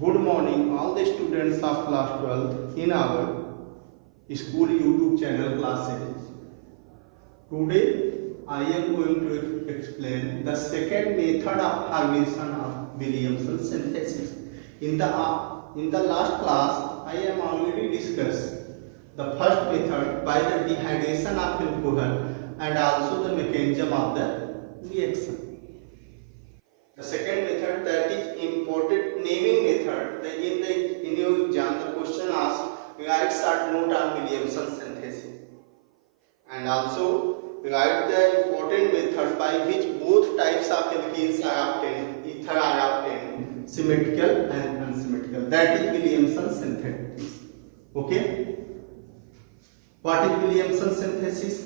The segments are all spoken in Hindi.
Good morning, all the students of class 12th in our school YouTube channel Class 8. Today, I am going to explain the second method of formation of Williamson synthesis. In the last class, I am already discussed the first method by the dehydration of alcohol and also the mechanism of the reaction. The second method, that is important naming method. In your exam, the question asks write short note on Williamson synthesis, and also write the important method by which both types of alkenes are obtained, ether are obtained, symmetrical and unsymmetrical. That is Williamson synthesis. Okay. What is Williamson synthesis?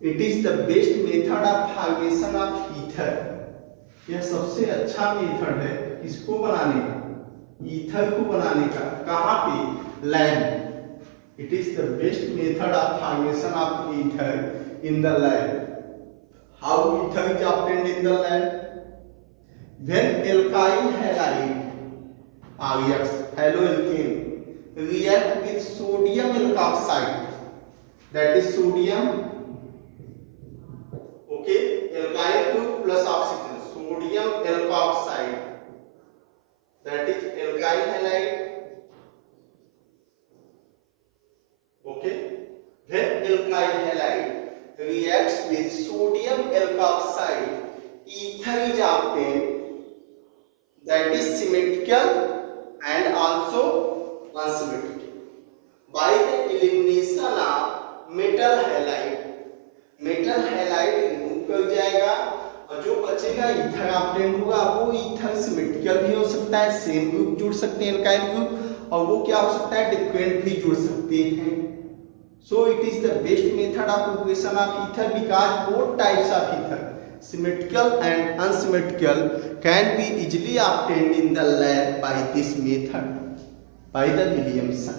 It is the best method of formation of ether. यह सबसे अच्छा मेथड है किसको बनाने का, ईथर को बनाने का. कहाँ पे? Lab. It is the best method of formation of ether in the lab. How ether is obtained in the lab? When alkyl halide reacts, haloalkane react with sodium alkoxide, that is sodium, okay, alkyl group plus oxygen, sodium alkoxide, that is alkyl halide. Okay, when alkyl halide reacts with sodium alkoxide, ether is obtained, that is symmetrical and also unsymmetrical by the elimination of metal halide. Metal halide remove कर जाएगा और जो बचेगा ईथर ऑब्टेन होगा. वो ईथर सिमेट्रिकल भी हो सकता है, सेम ग्रुप जुड़ सकते हैं एल्काइल ग्रुप, और वो क्या हो सकता है, डिफरेंट भी जुड़ सकते हैं. So it is the best method of preparation of ether because both types of ether, symmetrical and unsymmetrical, can be easily obtained in the lab by this method, by the Williamson.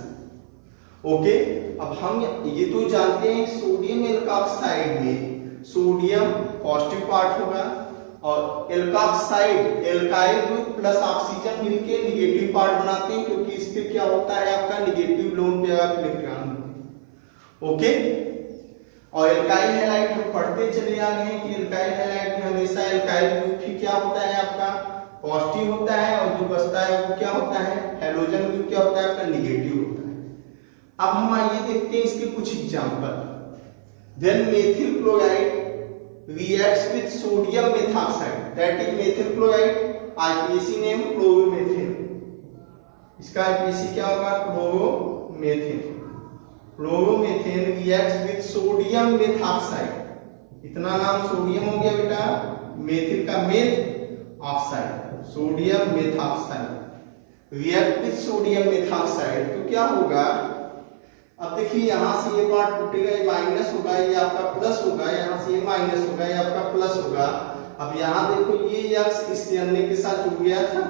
Okay, अब हम ये तो जानते हैं सोडियम एल्कोक्साइड में सोडियम पॉजिटिव पार्ट होगा और alkoxide alkyl group plus oxygen मिलके निगेटिव पार्ट बनाते हैं, क्योंकि इस पे क्या होता है आपका निगेटिव लोन पे आप इलेक्ट्रॉन होते हैं. ओके, और एल्काइल हैलाइड हम पढ़ते चले आ रहे हैं कि एल्काइल हैलाइड में हमेशा एल्काइल ग्रुप ही क्या होता है आपका पॉजिटिव होता है, और जो बचता है वो क्या होता है, हैलोजन ग्रुप क्या होता है आपका निगेटिव होता है. अब हम आइए देखते हैं इसके कुछ example. Then methyl chloride reacts with sodium methoxide, that is methyl chloride, IUPAC name chloromethyl. इसका आईपीएसी क्या होगा, chloromethyl. Chloromethane reacts with sodium methoxide. इतना नाम सोडियम हो गया बेटा, मेथिल का meth oxide, sodium methoxide react with sodium methoxide. तो क्या होगा, अब देखिए यहां से ये पार्ट टूटेगा, ये माइनस होगा, ये आपका प्लस होगा, यहां से ये माइनस होगा, ये आपका प्लस होगा. अब यहां देखो ये एक्स इस Na के साथ जुड़ गया था,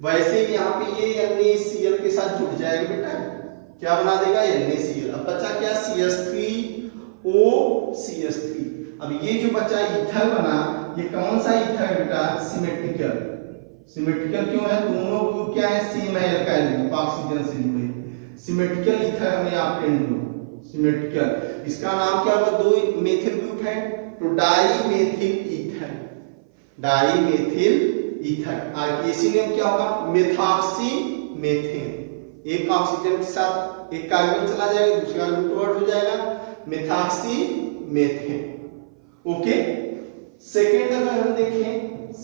वैसे ही यहाँ पे ये NaCl के साथ जुड़ जाएगा बेटा, क्या बना देगा NaCl. अब बचा क्या, CH3OCH3. अब ये जो बचा ईथर बना, ये कौन सा ईथर है बेटा, सिमेट्रिकल. सिमेट्रिकल क्यों है, दोनों ग्रुप क्या है, सेम है, एल्काइल ग्रुप ऑक्सीजन से जुड़े. सिमेट्रिकल ईथर हमें ऑब्टेन हुआ, सिमेट्रिकल. इसका नाम क्या होगा, दो मेथिल ग्रुप है तो dimethyl ether, dimethyl ether. IUPAC name क्या होगा, मेथॉक्सी मेथेन. एक ऑक्सीजन के साथ एक कार्बन चला जाएगा, दूसरा ग्रुप ऐड हो जाएगा, मेथॉक्सी मेथेन. ओके, सेकंड अगर हम देखें,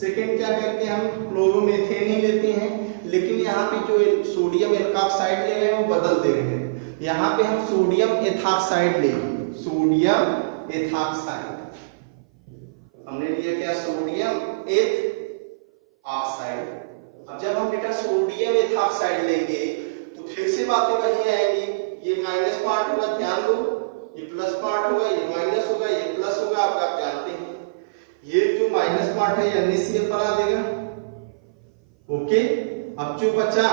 सेकंड क्या करते हैं, हम क्लोरोमेथेन ही लेते हैं, लेकिन यहाँ पे जो सोडियम एल्कोक्साइड ले रहे हैं वो बदल दे रहे हैं. यहाँ पे हम सोडियम एथॉक्साइड लेंगे, सोडियम एथॉक्साइड. हमने लिया क्या, सोडियम एथॉक्साइड. अब जब हम बेटा सोडियम एथॉक्साइड लेंगे तो फिर से बातें वही आएंगी. ये माइनस पार्ट होगा, ध्यान दो, ये प्लस पार्ट होगा, ये माइनस होगा, ये प्लस होगा. आप जानते हैं ये जो माइनस पार्ट है NaCl बना देगा. ओके, अब जो बचा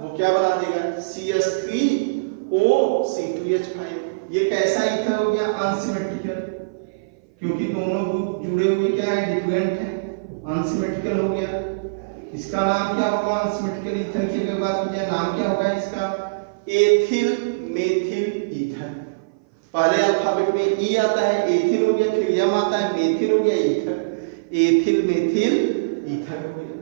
वो क्या बना देगा, CH3O C2H5. ये कैसा ईथर हो गया, अनसिमेट्रिकल, क्योंकि दोनों ग्रुप जुड़े हुए क्या है, डिफरेंट है, अनसिमेट्रिकल हो गया. इसका नाम क्या होगा? अनसिमेट्रिकल ईथर की अगर बात की जाए नाम क्या होगा इसका? Ethyl methyl ether. पहले अल्फाबेट में ई आता है, एथिल हो गया, फिर यम आता है, मेथिल हो गया, ईथर, एथिल मेथिल ईथर हो गया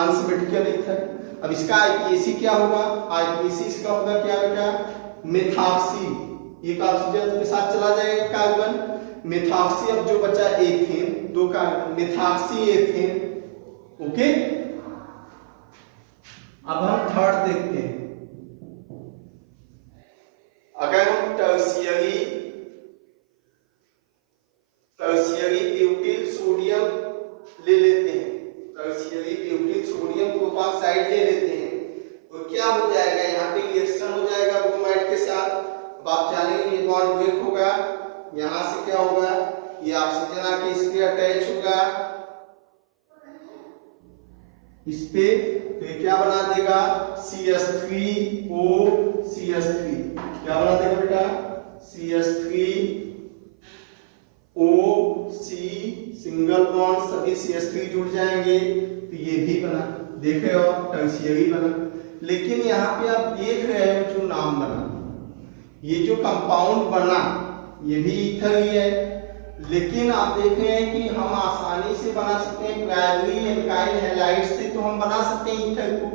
अनसिमेट्रिकल ईथर। अब इसका आईपीएसी क्या होगा? आईपीएसी इसका होगा क्या बेटा? मेथॉक्सी। एक ऑक्सीजन के साथ चला जाएगा कार्बन, मेथॉक्सी। अब जो बचा एथेन, दो कार्बन, मेथॉक्सी एथेन। ओके, अब हम थर्ड देखते हैं। अगर हम टर्शियरी ब्यूटिल सोडियम ले लेते हैं, टर्शियरी ब्यूटिल सोडियम प्रोपाक्साइड ले लेते हैं, तो क्या हो जाएगा? यहाँ पे रिएक्शन हो जाएगा ब्रोमाइड के साथ। अब आप जानेंगे ये बॉन्ड ब्रेक होगा, यहाँ से क्या होगा? ये ऑक्सीजन आके इस पे अटैच होगा, इस पे, तो ये क्या बना देगा? CH3O CH3 क्या बना देगा बेटा? CH3O C सिंगल बॉन्ड, सभी CH3 जुड़ जाएंगे, तो ये भी बना, देखे हो टर्शियरी बना। लेकिन यहाँ पे आप देख रहे हो जो नाम बना, ये जो कंपाउंड बना ये भी ईथर ही है, लेकिन आप देख रहे हैं कि हम आसानी से बना सकते हैं प्राइमरी एल्काइल हैलाइड से, तो हम बना सकते हैं ईथर को,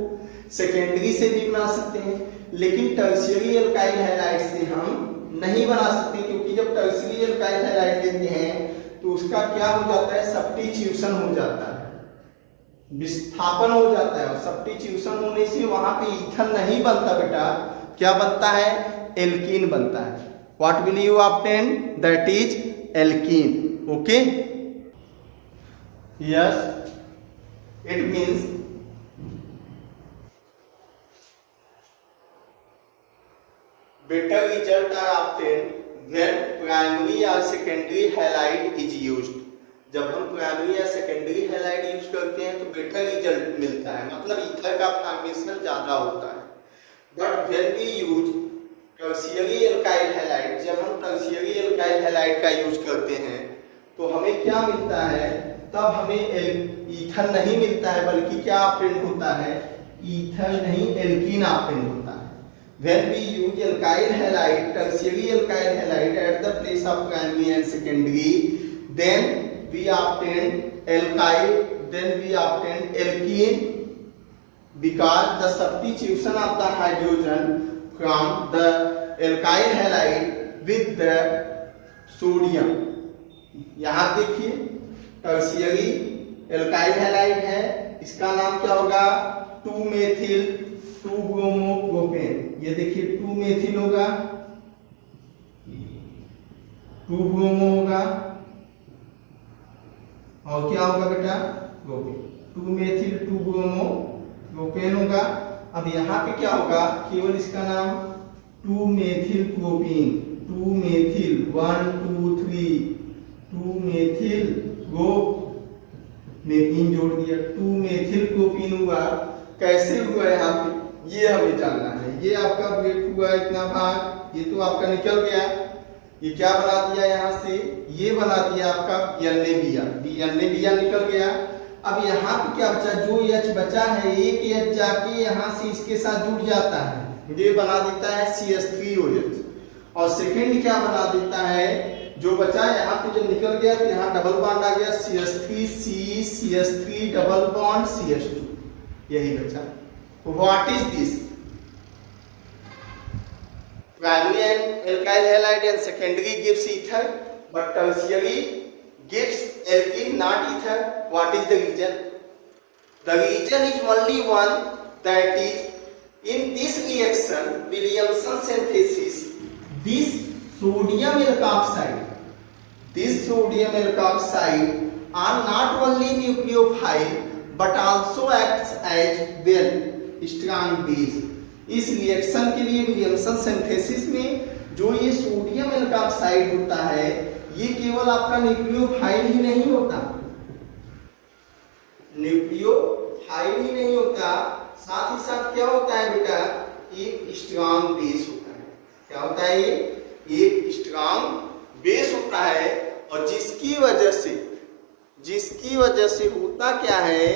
सेकेंडरी से भी बना सकते हैं, लेकिन टर्शियरी एल्काइल हैलाइड से हम नहीं बना सकते, क्योंकि जब टर्शियरी एल्काइल हैलाइड लेते हैं तो उसका क्या हो जाता है? सब्स्टिट्यूशन हो जाता है, विस्थापन हो जाता है, और सब्स्टिट्यूशन होने से वहां पे ईथर नहीं बनता बेटा, क्या बनता है? एल्कीन बनता है। What will you obtain? That is alkene. Okay, yes, it means better result are obtained when primary or secondary halide is used। जब हम प्राइमरी या सेकेंडरी हैलाइड यूज करते हैं तो बेटर रिजल्ट मिलता है, मतलब ईथर का फॉर्मेशन ज्यादा होता है। But when we use tertiary alkyl halide, जब हम टर्शियरी एल्काइल हैलाइड का यूज करते हैं तो हमें क्या मिलता है? तब हमें ईथर नहीं मिलता है, बल्कि क्या ऑब्टेन होता है? ईथर नहीं, एल्कीन ऑब्टेन होता है। When we use alkyl halide, tertiary alkyl halide at the place of primary and secondary, then we obtain alkyl, then we obtain alkene, because the substitution of the hydrogen from the alkyl halide with the sodium। यहाँ देखिए टर्शियरी एल्काइल हैलाइड है, इसका नाम क्या होगा? 2-मेथिल 2-ब्रोमोप्रोपेन। ये देखिए 2-मेथिल होगा, 2-ब्रोमो होगा, और क्या होगा बेटा? प्रोपेन। 2-मेथिल 2-ब्रोमोप्रोपेन होगा। अब यहाँ पे क्या होगा? केवल इसका नाम 2-मेथिल प्रोपीन, 2-मेथिल 1 2 3 2-मेथिल प्रोपेन जोड़ दिया, 2-मेथिल प्रोपीन हुआ। कैसे हुआ यहाँ पे ये हमें जानना है। ये आपका ब्रेक हुआ इतना भाग, ये तो आपका निकल गया, ये क्या बना दिया यहाँ से? ये बना दिया आपका NaBr निकल गया। अब यहाँ पे क्या बचा? जो H बचा है, एक H जाके यहाँ से इसके साथ जुड़ जाता है, ये बना देता है CH3OH, और सेकेंड क्या बना देता है? जो बचा यहाँ पे जो निकल गया तो यहाँ डबल बॉन्ड आ गया, CH3C CH3 double bond CH2, यही बचा। What is this? Primary alkyl halide and secondary gives ether, but tertiary gives alkene, not ether. What is the reason? The reason is only one, that is in this reaction, Williamson synthesis, this sodium alkoxide are not only nucleophile but also acts as well strong base. इस रिएक्शन के लिए विलियमसन सिंथेसिस में जो ये सोडियम एल्कोक्साइड होता है, ये केवल आपका न्यूक्लियोफाइल ही नहीं होता, साथ ही साथ क्या होता है बेटा? एक स्ट्रॉन्ग बेस होता है। क्या होता है? ये एक स्ट्रॉन्ग बेस होता है, और जिसकी वजह से होता क्या है?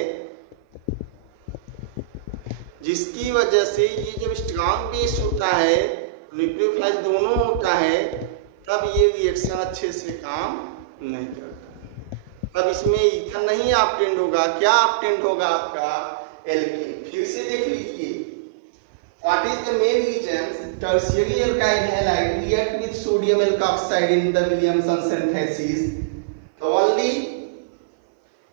जिसकी वजह से ये जब स्ट्रॉन्ग बेस होता है, न्यूक्लियोफाइल दोनों होता है, तब ये रिएक्शन अच्छे से काम नहीं करता। तब इसमें ईथर नहीं ऑब्टेंड होगा, क्या ऑब्टेंड होगा आपका एल्कीन। फिर से देख लीजिए, what is the main reason tertiary alkyl halide react with sodium alkoxide in the Williamson synthesis. तो only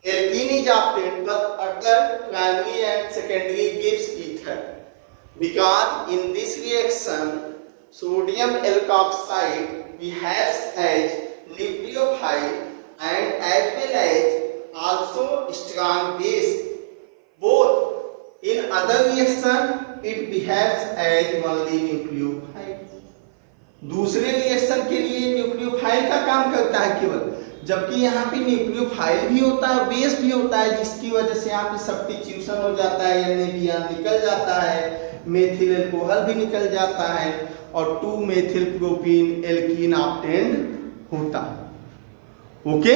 alkene is obtained, but other primary and secondary gives ether, because in this reaction sodium alkoxide behaves as nucleophile and as well as also strong base. Both in other reaction it behaves as only nucleophile. दूसरे रिएक्शन के लिए न्यूक्लियोफाइल का काम करता है केवल, जबकि यहाँ पे न्यूक्लियोफाइल भी होता है, बेस भी होता है, जिसकी वजह से यहाँ पे सब्स्टिट्यूशन हो जाता है, NaBr निकल जाता है, मेथिल अल्कोहल भी निकल जाता है और 2 मेथिल प्रोपीन एल्कीन ऑब्टेन्ड होता है। ओके।